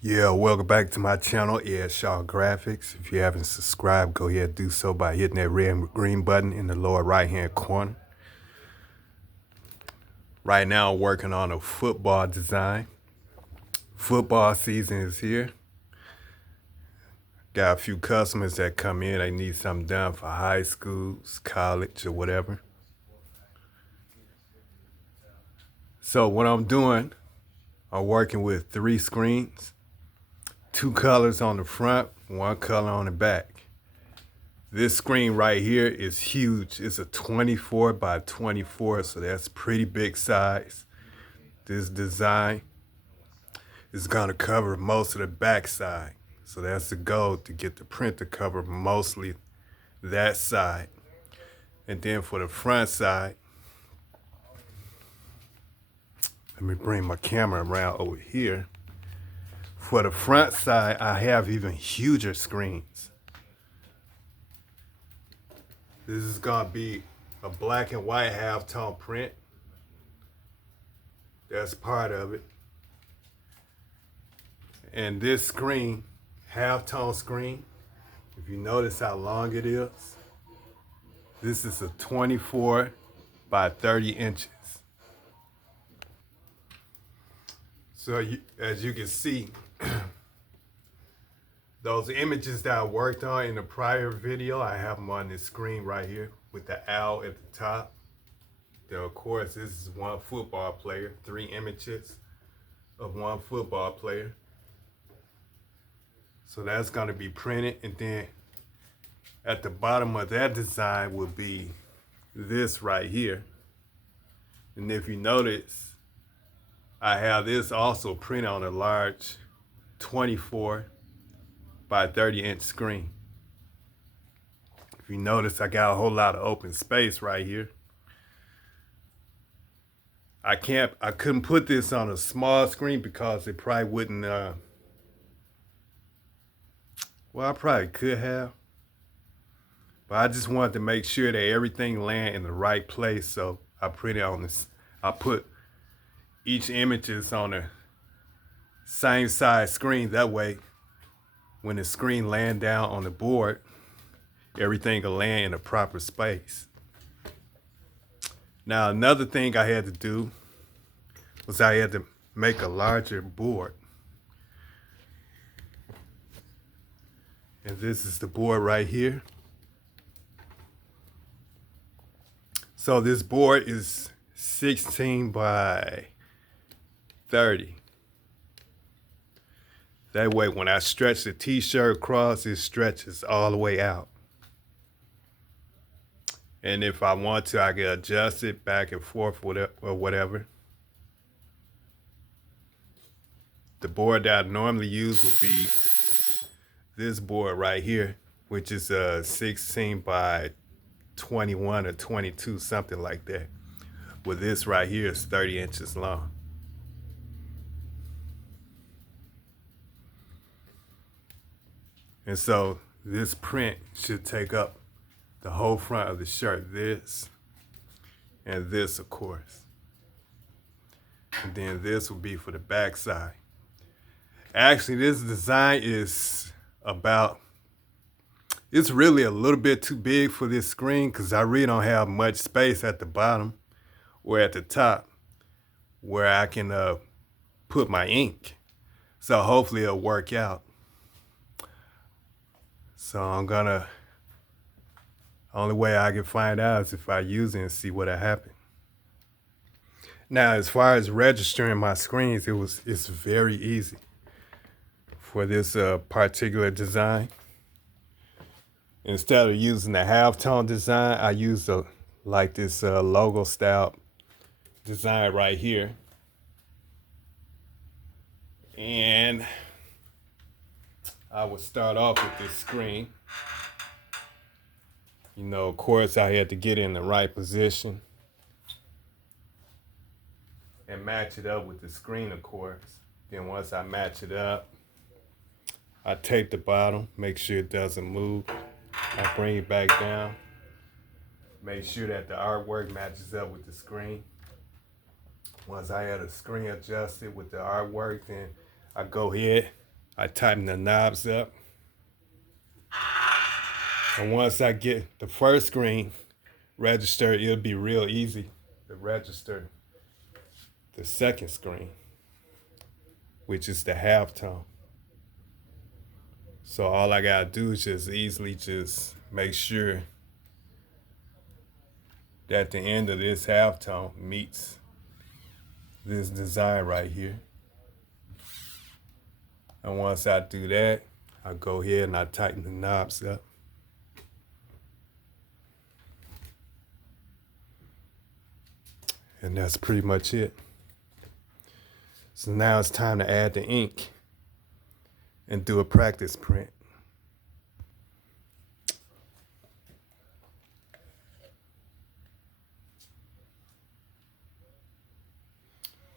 Yeah, welcome back to my channel, Shaw Graphics. If you haven't subscribed, go ahead and do so by hitting that red and green button in the lower right-hand corner. Right now, I'm working on a football design. Football season is here. Got a few customers that come in, they need something done for high schools, college, or whatever. So what I'm doing, I'm working with 3 screens, 2 colors on the front, 1 color on the back. This screen right here is huge. It's a 24 by 24, so that's pretty big size. This design is gonna cover most of the back side. So that's the goal, to get the print to cover mostly that side. And then for the front side, let me bring my camera around over here. For the front side, I have even huger screens. This is gonna be a black and white halftone print. That's part of it. And this screen, halftone screen, if you notice how long it is, this is a 24 by 30 inches. So as you can see, those images that I worked on in the prior video, I have them on this screen right here with the owl at the top. Then of course, this is one football player, 3 images of one football player. So that's gonna be printed, and then at the bottom of that design will be this right here. And if you notice, I have this also printed on a large 24 by 30 inch screen. If you notice, I got a whole lot of open space right here. I couldn't put this on a small screen because it probably wouldn't, well, I probably could have. But I just wanted to make sure that everything land in the right place. So I printed on this, I put each image is on the same size screen. That way, when the screen land down on the board, everything will land in a proper space. Now, another thing I had to do was I had to make a larger board. And this is the board right here. So this board is 16 by 30. That way, when I stretch the t-shirt across, it stretches all the way out. And if I want to, I can adjust it back and forth or whatever. The board that I normally use will be this board right here, which is a 16 by 21 or 22, something like that. Well, this right here is 30 inches long. And so this print should take up the whole front of the shirt, this and this, of course. And then this will be for the back side. Actually, this design is it's really a little bit too big for this screen because I really don't have much space at the bottom or at the top where I can put my ink. So hopefully it'll work out. So only way I can find out is if I use it and see what'll happen. Now, as far as registering my screens, it's very easy for this particular design. Instead of using the halftone design, I use this logo style design right here. And I would start off with this screen. You know, of course, I had to get in the right position and match it up with the screen, of course. Then once I match it up, I tape the bottom, make sure it doesn't move. I bring it back down, make sure that the artwork matches up with the screen. Once I had a screen adjusted with the artwork, then I go ahead I tighten the knobs up. And once I get the first screen registered, it'll be real easy to register the second screen, which is the halftone. So all I gotta do is just easily just make sure that the end of this halftone meets this design right here. And once I do that, I go ahead and I tighten the knobs up. And that's pretty much it. So now it's time to add the ink and do a practice print.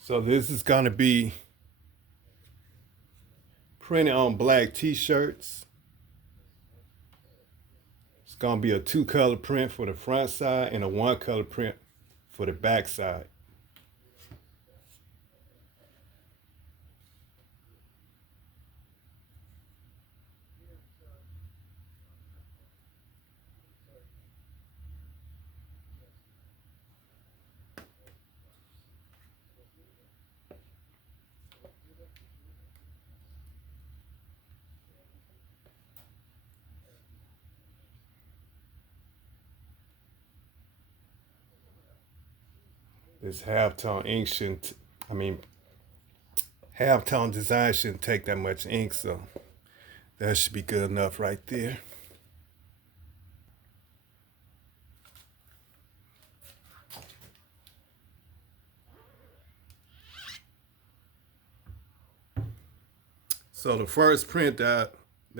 So this is gonna be printed on black t-shirts. It's gonna be a 2-color print for the front side and a 1-color print for the back side. This halftone ink shouldn't, halftone design shouldn't take that much ink, so that should be good enough right there. So the first print that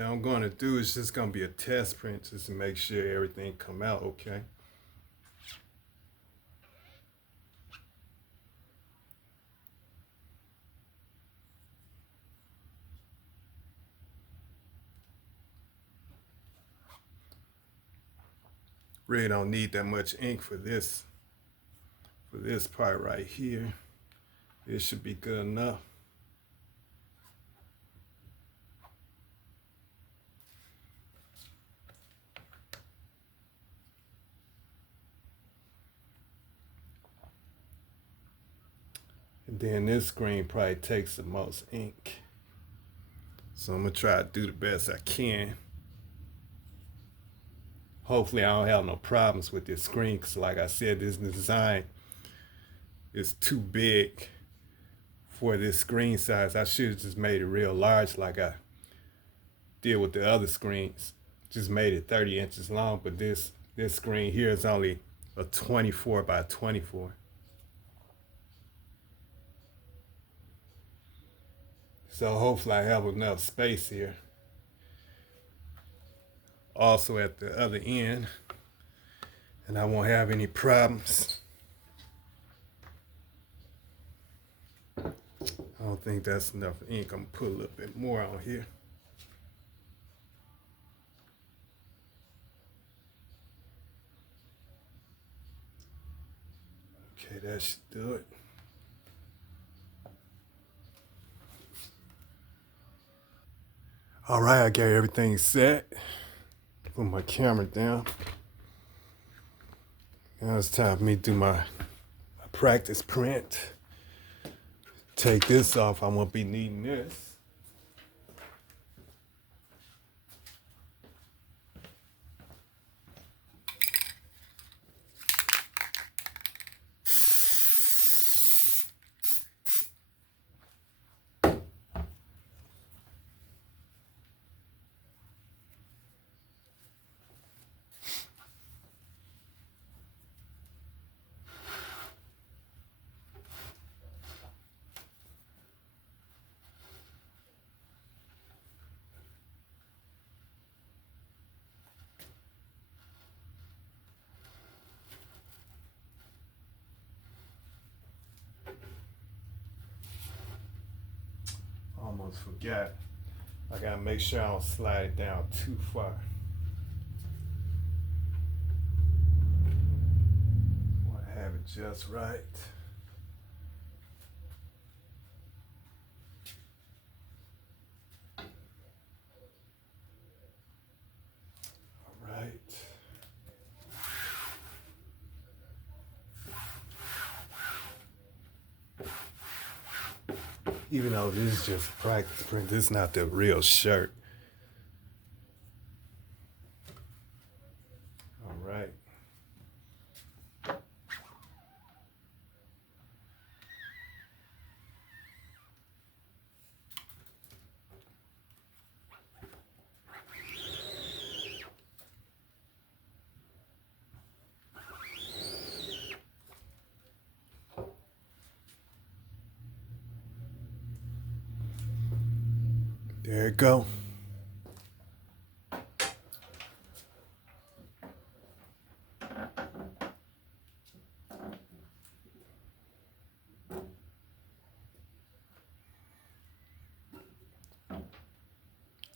I'm going to do is just going to be a test print just to make sure everything come out okay. Really don't need that much ink for this part right here. It should be good enough. And then this screen probably takes the most ink. So I'm gonna try to do the best I can. Hopefully I don't have no problems with this screen, because like I said, this design is too big for this screen size. I should have just made it real large like I did with the other screens. Just made it 30 inches long, but this screen here is only a 24 by 24. So hopefully I have enough space here. Also at the other end, and I won't have any problems. I don't think that's enough ink. I'm gonna put a little bit more on here. Okay, that should do it. All right, I got everything set. Put my camera down. Now it's time for me to do my practice print. Take this off. I'm gonna be needing this. Almost forgot. I gotta make sure I don't slide it down too far. Want to have it just right. Even though this is just a practice print, this is not the real shirt. All right. There it go.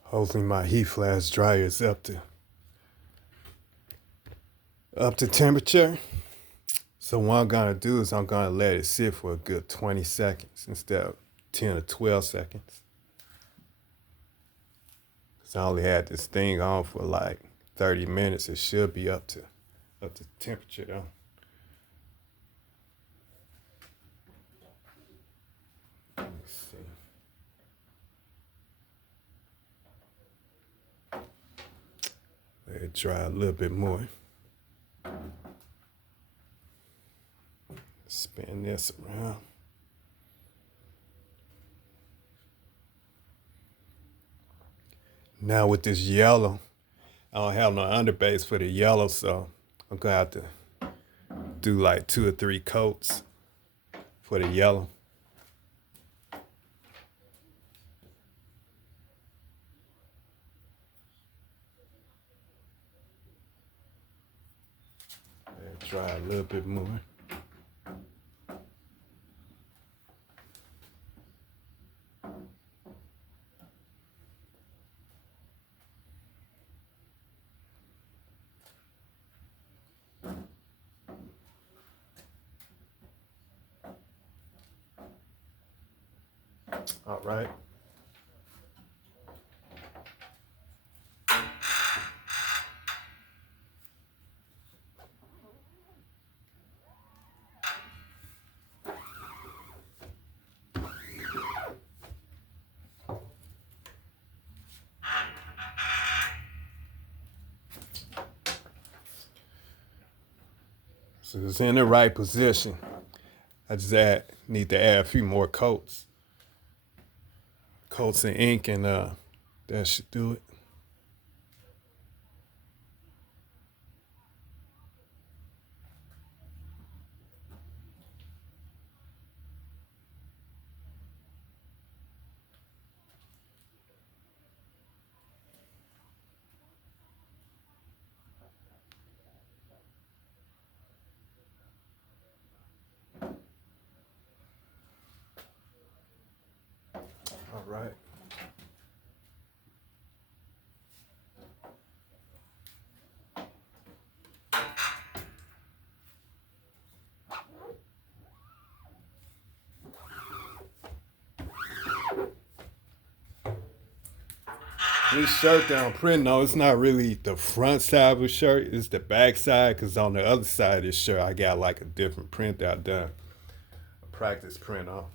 Hopefully my heat flash dryer is up to temperature. So what I'm gonna do is I'm gonna let it sit for a good 20 seconds instead of 10 or 12 seconds. Cause I only had this thing on for like 30 minutes. It should be up to temperature though. Let me see. Let it dry a little bit more. Spin this around. Now with this yellow, I don't have no underbase for the yellow, so I'm gonna have to do like 2 or 3 coats for the yellow. Let it dry a little bit more. All right. So it's in the right position. I just need to add a few more coats. Coats and ink, and that should do it. All right. This shirt that I'm printing on, it's not really the front side of a shirt, it's the back side, because on the other side of this shirt, I got like a different print that I done a practice print on.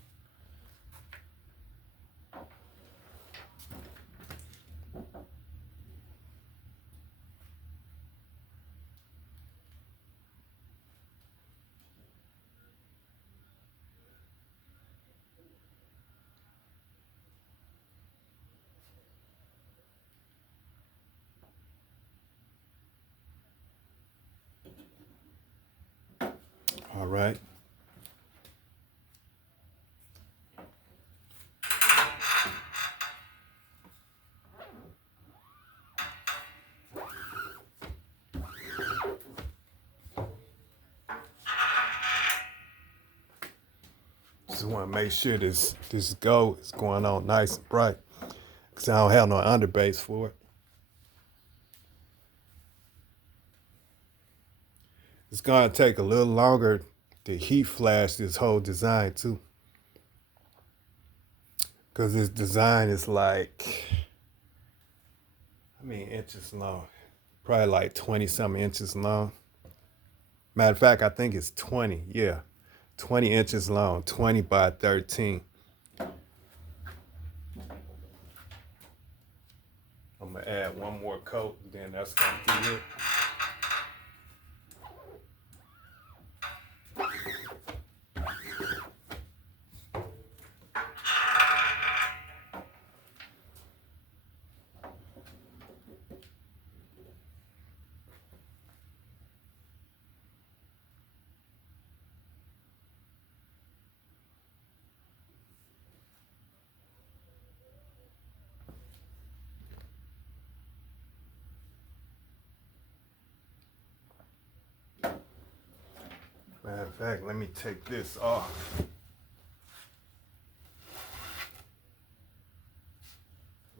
All right. Just want to make sure this gold is going on nice and bright, because I don't have no underbase for it. It's going to take a little longer to heat flash this whole design too, because this design is like, inches long, probably like 20 something inches long. Matter of fact, I think it's 20, yeah, 20 inches long, 20 by 13. I'm gonna add one more coat, and then that's gonna be it. Matter of fact, let me take this off.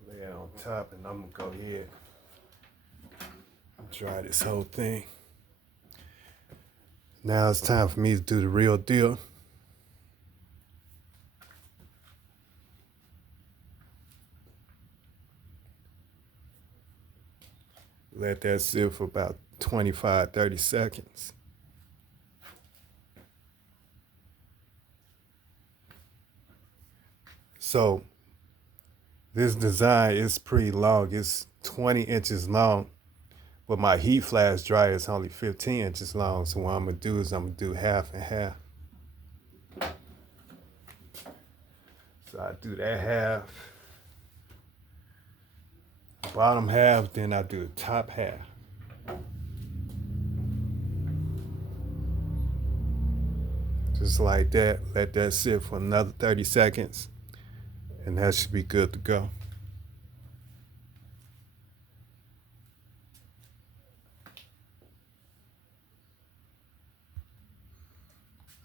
Lay it on top, and I'm gonna go ahead and dry this whole thing. Now it's time for me to do the real deal. Let that sit for about 25, 30 seconds. So this design is pretty long. It's 20 inches long, but my heat flash dryer is only 15 inches long. So what I'm gonna do is I'm gonna do half and half. So I do that half, bottom half, then I do the top half. Just like that. Let that sit for another 30 seconds, and that should be good to go.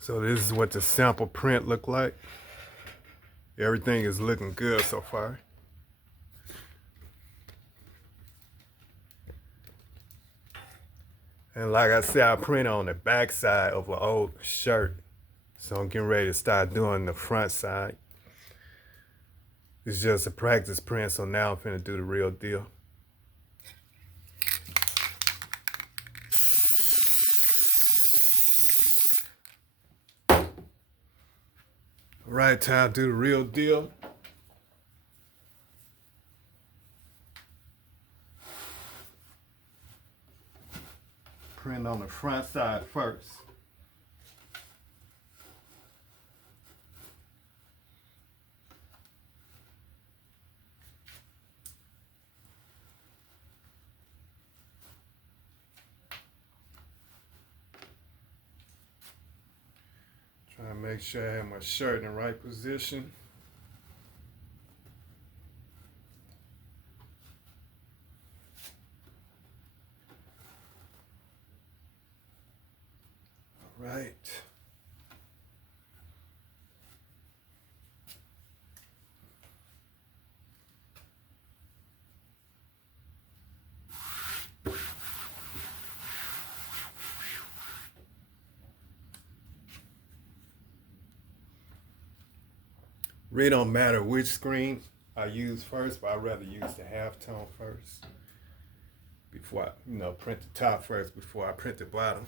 So this is what the sample print look like. Everything is looking good so far. And like I said, I print on the back side of an old shirt. So I'm getting ready to start doing the front side. It's just a practice print, so now I'm finna do the real deal. All right, time to do the real deal. Print on the front side first. Trying to make sure I have my shirt in the right position. All right. Really don't matter which screen I use first, but I'd rather use the halftone first before I, print the top first before I print the bottom.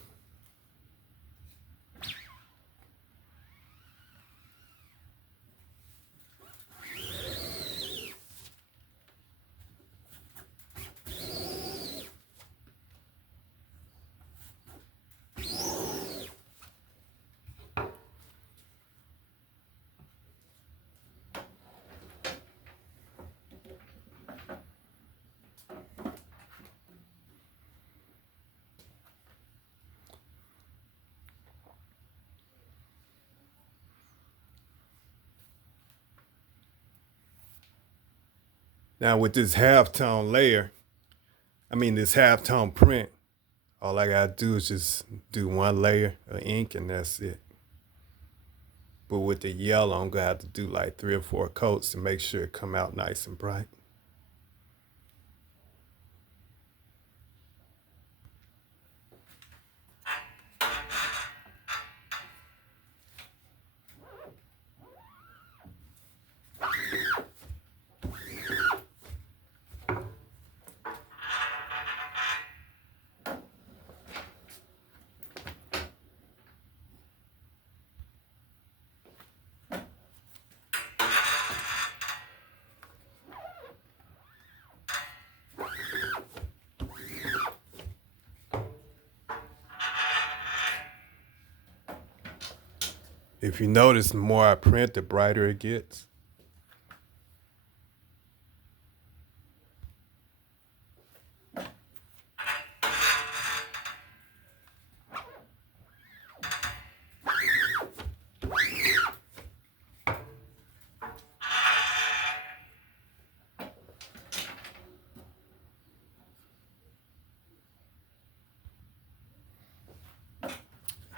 Now with this halftone layer, this halftone print, all I gotta do is just do one layer of ink and that's it. But with the yellow, I'm gonna have to do like 3 or 4 coats to make sure it come out nice and bright. If you notice, the more I print, the brighter it gets.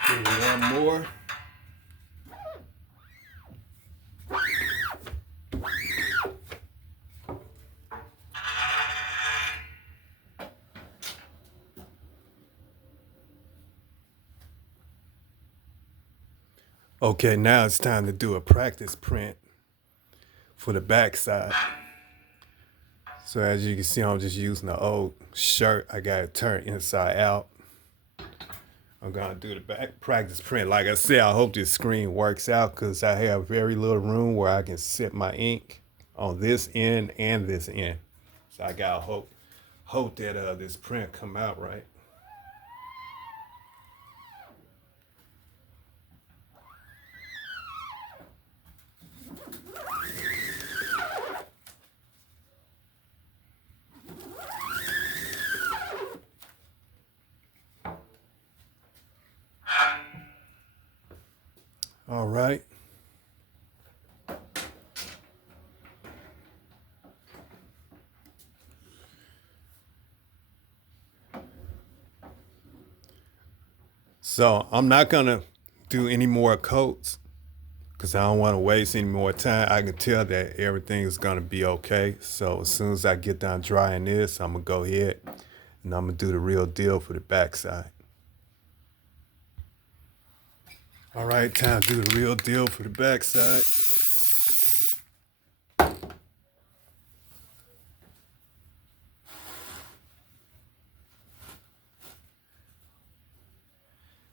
Do one more. Okay, now it's time to do a practice print for the back side. So as you can see, I'm just using the old shirt. I got it turned inside out. I'm gonna do the back practice print. Like I said, I hope this screen works out because I have very little room where I can set my ink on this end and this end. So I gotta hope that this print come out right. All right. So I'm not gonna do any more coats because I don't want to waste any more time. I can tell that everything is gonna be okay. So as soon as I get done drying this, I'm gonna go ahead and I'm gonna do the real deal for the backside. All right, time to do the real deal for the backside.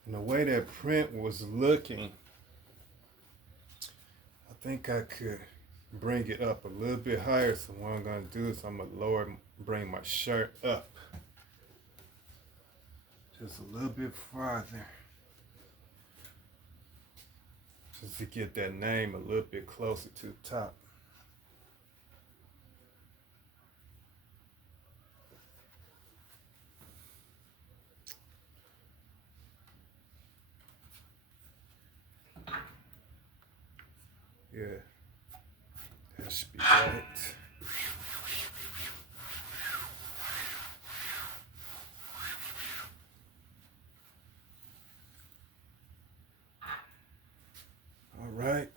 And the way that print was looking, I think I could bring it up a little bit higher. So what I'm gonna do is I'm gonna bring my shirt up just a little bit farther, just to get that name a little bit closer to the top. Yeah, that should be right. All right.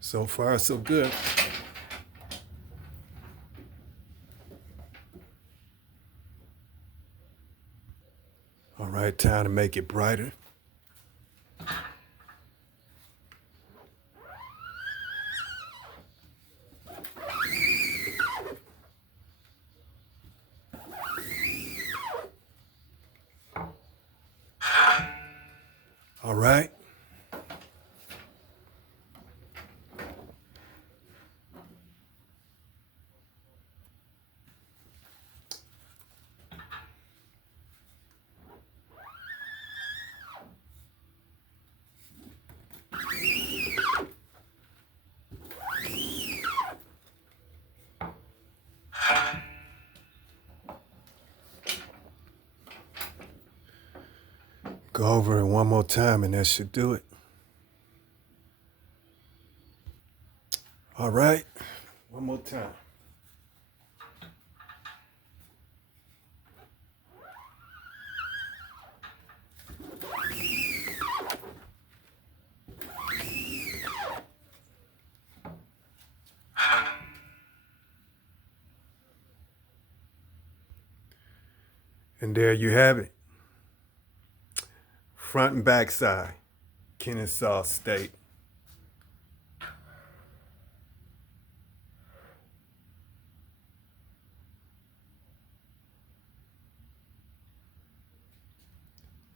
So far, so good. All right, time to make it brighter. All right. Go over it one more time and that should do it. All right, one more time. And there you have it. Front and back side, Kennesaw State.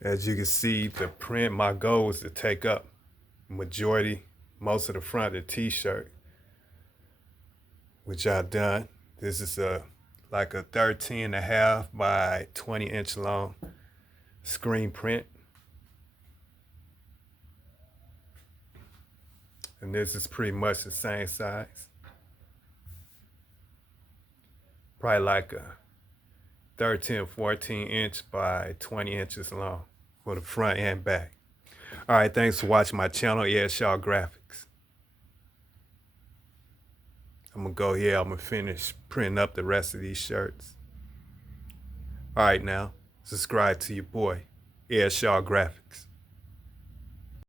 As you can see, the print, my goal was to take up majority most of the front of the t-shirt, which I've done. This is like a 13.5 by 20-inch long screen print. And this is pretty much the same size. Probably like a 13 or 14 inch by 20 inches long for the front and back. All right, thanks for watching my channel, Shaw Graphics. I'm gonna go here, I'm gonna finish printing up the rest of these shirts. All right, now, subscribe to your boy, Shaw Graphics.